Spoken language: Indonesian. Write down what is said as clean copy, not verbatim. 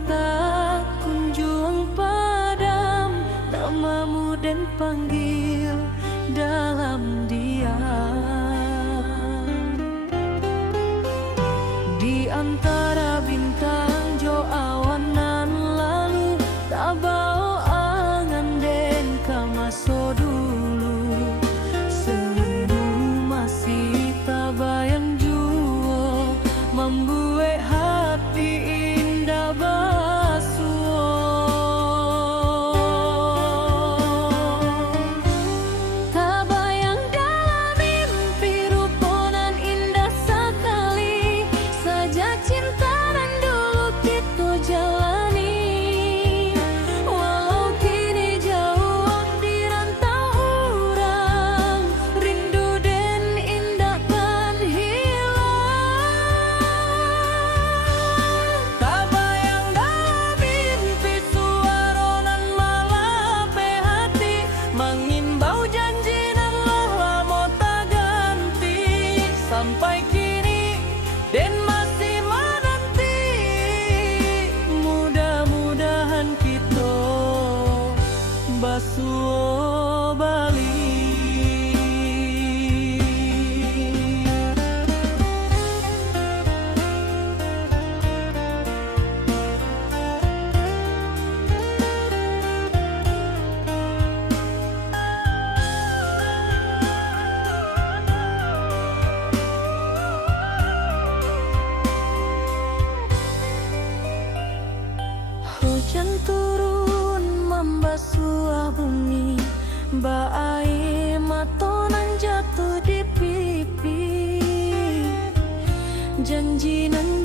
minta kunjung padam, namamu dan panggil dalam diam. Di antara bintang jo awan nan lalu, tak bau angan den kamaso dulu. Senyummu masih tak bayang juo, membuat hati indah basuo. Tak bayang dalam mimpi ruponan indah sekali, saja cinta dan dulu kita jalani. Walau kini jauh di rantau urang, rindu dan indah kan hilang. Tak bayang dalam mimpi suaronan malape hati, mengimbau janji nan lama tak ganti. Sampai kini dan masih menanti, mudah-mudahan kita basuh balik. Hujan turun membasuh bumi, air matonan jatuh di pipi. Janji nan